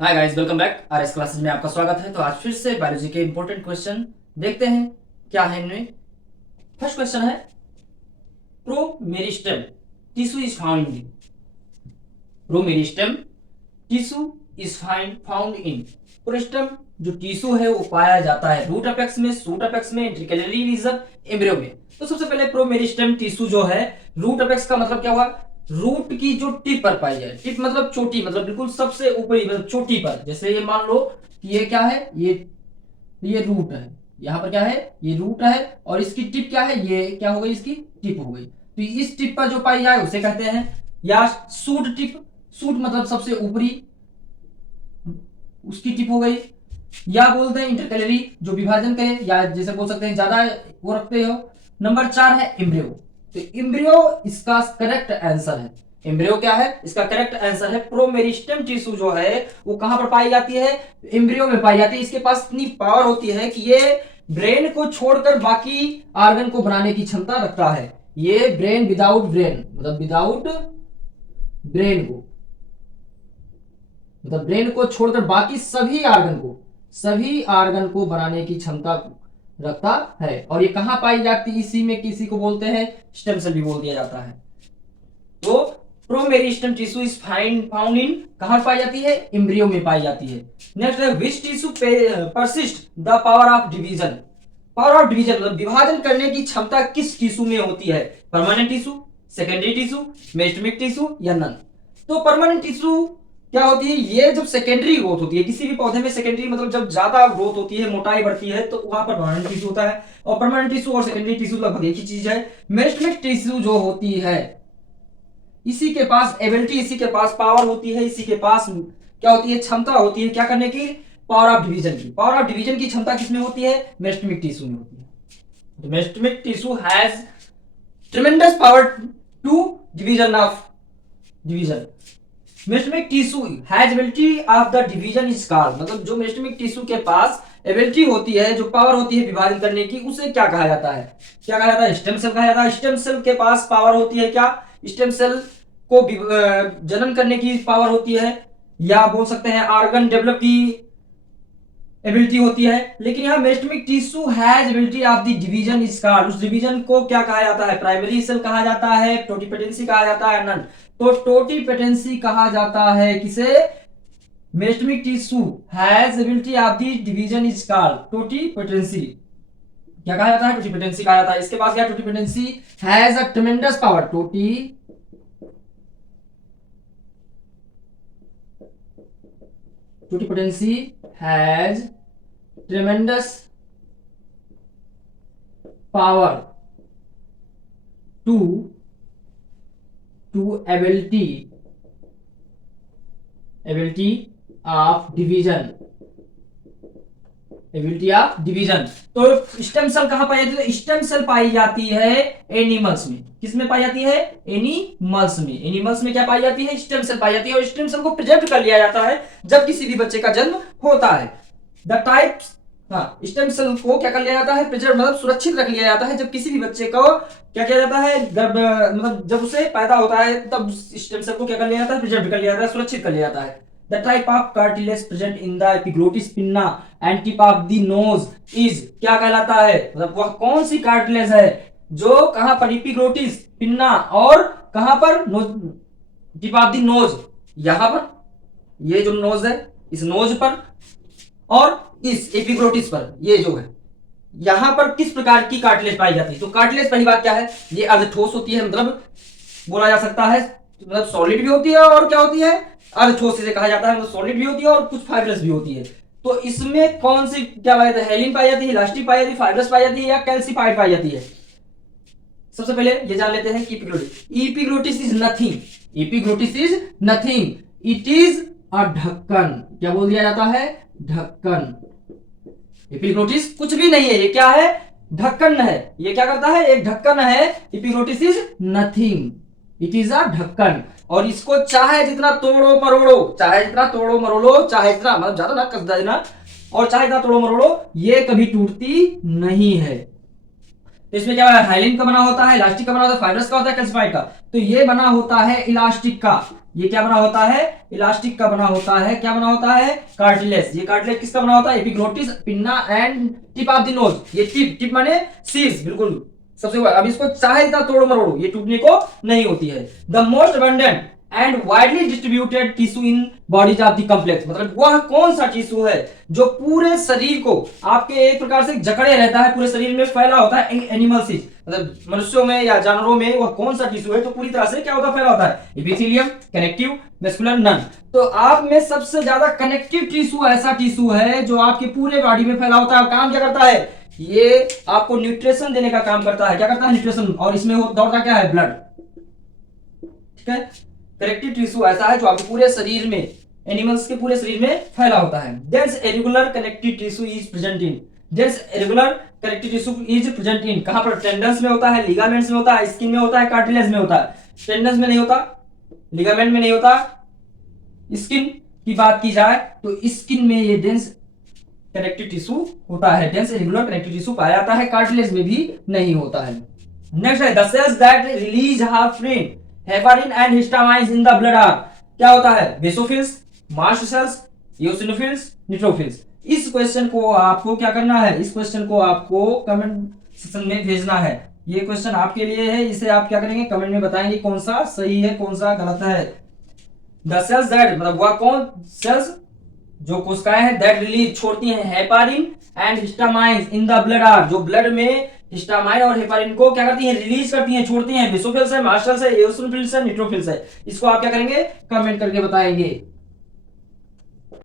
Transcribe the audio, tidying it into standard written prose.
Hi guys, welcome back RS classes में आपका स्वागत है। तो आज फिर से बायोलॉजी के इंपॉर्टेंट क्वेश्चन देखते हैं क्या है इनमें। फर्स्ट क्वेश्चन है, promeristem tissue is found in. Promeristem tissue is found in. Promeristem जो टिश्यू है वो पाया जाता है रूट अपेक्स में, शूट अपेक्स में, इंटरकैलरी रीजन, एम्ब्रियो में। तो सबसे पहले प्रोमेरिस्टेम टिश्यू जो है, रूट अपेक्स का मतलब क्या हुआ, रूट की जो टिप पर पाई जाए। टिप मतलब चोटी, मतलब बिल्कुल सबसे ऊपरी, मतलब चोटी पर। जैसे ये मान लो कि ये क्या है, ये रूट है, यहाँ पर क्या है, ये रूट है, और इसकी टिप क्या है, ये क्या हो गई, इसकी टिप हो गई। तो इस टिप पर जो पाई जाए उसे कहते हैं या सूट टिप। सूट मतलब सबसे ऊपरी, उसकी टिप हो गई। या बोलते हैं इंटरकैलरी जो विभाजन करे, या जैसे बोल सकते हैं ज्यादा वो रखते हो। नंबर 4 है एम्ब्रियो। तो एम्ब्रियो इसका करेक्ट आंसर है। एम्ब्रियो क्या है, इसका करेक्ट आंसर है प्रोमेरिस्टेम टिश्यू जो है वो कहां पर पाई जाती है, एम्ब्रियो में पाई जाती है। इसके पास इतनी पावर होती है कि ये ब्रेन को छोड़कर बाकी ऑर्गन को बनाने की क्षमता रखता है। ये ब्रेन विदाउट ब्रेन, मतलब विदाउट ब्रेन को, मतलब ब्रेन को छोड़कर बाकी सभी ऑर्गन को बनाने की क्षमता रखता है। और ये कहां पाई जाती है, इसी में किसी को बोलते हैं स्टेम सेल भी बोल दिया जाता है। तो प्रोमेरिस्टेम टिश्यू इज फाउंड इन, कहां पाई जाती है, एम्ब्रियो में पाई जाती है। नेक्स्ट है, which tissue persist the power of division. Power of division मतलब विभाजन करने की क्षमता किस टिश्यू में होती है, permanent tissue, secondary tissue, meristematic tissue या नन। तो परमानेंट टिश्यू क्या होती है, ये जब सेकेंडरी ग्रोथ होती है किसी भी पौधे में, सेकेंडरी मतलब जब ज्यादा ग्रोथ होती है, मोटाई बढ़ती है, तो वहां पर परमानेंट टिश्यू होता है। और परमानेंट टिश्यू और सेकेंडरी टिश्यू लगभग एक ही चीज है। मेरिस्टेमिक टिश्यू जो होती है, इसी के पास एबिलिटी, इसी के पास पावर होती है, इसी के पास क्या होती है, क्षमता होती है क्या करने की, पावर ऑफ डिवीजन की। पावर ऑफ डिवीजन की क्षमता किसमें होती है, मेरिस्टेमिक टिश्यू में होती है। Meristematic tissue has tremendous power to division. Meristematic tissue has ability of the division is called, मतलब जो मेरिस्टेमिक टिश्यू के पास एबिलिटी होती है, जो पावर होती है विभाजन करने की, उसे क्या कहा जाता है, क्या कहा जाता है, स्टेम सेल कहा जाता है। स्टेम सेल के पास पावर होती है क्या, स्टेम सेल को जनन करने की पावर होती है, या बोल सकते हैं ऑर्गन डेवलप की एबिलिटी होती है। लेकिन यहाँ meristematic tissue has ability of the division is called, उस डिवीजन को क्या कहा जाता है, प्राइमरी सेल कहा जाता है, टोटिपेटेंसी कहा जाता है, नन। तो टोटिपेटेंसी कहा जाता है किसे, meristematic tissue has ability of the division is called totipotency. क्या कहा जाता है, टोटिपेटेंसी कहा जाता है। इसके पास क्या, totipotency has a tremendous power, totipotency has tremendous power to ability of division, ability of division. तो स्टेम सेल कहां पाई जाती है, स्टेम सेल पाई जाती है एनिमल्स में। किसमें पाई जाती है, एनिमल्स में। एनिमल्स में क्या पाई जाती है, स्टेम सेल पाई जाती है। और स्टेम सेल को प्रिजर्व कर लिया जाता है जब किसी भी बच्चे का जन्म होता है। द टाइप्स, हाँ, स्टेम सेल को क्या कर लिया जाता है, प्रिजर्व मतलब सुरक्षित रख लिया जाता है जब किसी भी बच्चे को क्या किया जाता है, गर्भ मतलब जब उसे पैदा होता है तब स्टेम सेल को क्या कर लिया जाता है, प्रिजर्व कर लिया जाता है, सुरक्षित कर लिया जाता है। The type of cartilage present in the epiglottis pinna and tip of the nose is क्या कहलाता है, मतलब वह कौन सी कार्टिलेज है जो कहां पर, एपिग्लोटिस, पिन्ना, और कहां पर, टिप ऑफ द नोज, यहां पर, ये जो नोज है इस नोज पर, और इस एपिग्लोटिस पर, ये जो है यहां पर किस प्रकार की कार्टिलेज पाई जाती है। तो कार्टिलेज पहली बात क्या है, ये अर्धठोस होती है, मतलब बोला जा सकता है, मतलब सॉलिड भी होती है, और क्या होती है, अर्धठोस इसे कहा जाता है, मतलब सॉलिड भी होती है और कुछ फाइब्रस भी होती है। तो इसमें कौन सी क्या पाई जाती है, हेलिन पाई जाती है, इलास्टिक पाई जाती है, फाइब्रस पाई जाती है, या कैल्सीफाइड पाई जाती है। सबसे पहले ये जान लेते हैं कि epiglottis is nothing, epiglottis is nothing, it is a ढक्कन। क्या बोल दिया जाता है, ढक्कन। एपिग्लोटिस कुछ भी नहीं है, ये क्या है, ढक्कन है। ये क्या करता है, एक ढक्कन है। Epiglottis is nothing, it is a ढक्कन। और इसको चाहे जितना तोड़ो मरोड़ो, चाहे जितना तोड़ो मरोड़ो, चाहे जितना, मतलब ज्यादा ना कस देना, और चाहे जितना तोड़ो मरोड़ो, ये कभी टूटती नहीं है। तो इसमें क्या है, हाइलिन का बना होता है, इलास्टिक का बना होता है, फाइब्रस का होता है, कैल्सिफाइड का। तो ये बना होता है इलास्टिक का। ये क्या बना होता है, इलास्टिक का बना होता है। क्या बना होता है, कार्टिलेज। ये कार्टिलेज किसका बना होता है, epiglottis, pinna and tip of the nose. ये टिप माने शीर्ष, बिल्कुल सबसे ऊपर। अब इसको चाहे इतना तोड़ो मरोड़ो, ये टूटने को नहीं होती है। The most abundant and widely distributed tissue in bodies of the complex, मतलब वह कौन सा टिश्यू है जो पूरे शरीर को आपके एक प्रकार से जकड़े रहता है, पूरे शरीर में फैला होता है। एनिमल से मतलब मनुष्यों में या जानवरों में वह कौन सा टिश्यू है जो पूरी तरह से क्या होता है, फैला होता है। Epithelium, connective, vascular, none. तो आप में सबसे ज्यादा कनेक्टिव टिश्यू ऐसा टिश्यू है जो आपके पूरे बॉडी में फैला होता है। काम क्या करता है, ये आपको न्यूट्रिशन देने का काम करता है। क्या करता है, न्यूट्रिशन। और इसमें दौड़ता क्या है, ब्लड। ठीक है, कनेक्टिव टिश्यू ऐसा है जो आपके पूरे शरीर में, एनिमल्स के पूरे शरीर में फैला होता है। Dense irregular connective tissue is present in, dense irregular connective tissue is present in, कहां पर, टेंडन्स में होता है, लिगामेंट्स में होता है, स्किन में होता है, कार्टिलेज में होता है। टेंडन्स में नहीं होता, लिगामेंट में नहीं होता। स्किन की बात की जाए तो स्किन में ये डेंस कनेक्टिव टिश्यू होता है, डेंस इरेगुलर कनेक्टिव टिश्यू पाया जाता है, कार्टिलेज में भी नहीं होता है। नेक्स्ट है the cells that release heparin, heparin and histamine in the blood are, क्या होता है, basophils, mast cells, eosinophils, neutrophils. इस क्वेश्चन को आपको क्या करना है, इस क्वेश्चन को आपको कमेंट सेक्शन में भेजना है। ये क्वेश्चन आपके लिए है, इसे आप क्या करेंगे, कमेंट में बताएंगे कौन सा सही है कौन सा गलत है। द सेल्स दैट, मतलब वह कौन सेल्स जो कोशिकाएं हैं, दैट रिलीज छोड़ती हैं heparin and histamine in the blood are, जो ब्लड में हिस्टामाइन और हेपारिन को क्या करती हैं, रिलीज करती हैं, छोड़ती हैं। बेसोफिल्स है, मास्ट सेल्स है, एओसिनोफिल्स है, न्यूट्रोफिल्स है। इसको आप क्या करेंगे, कमेंट करके बताएंगे।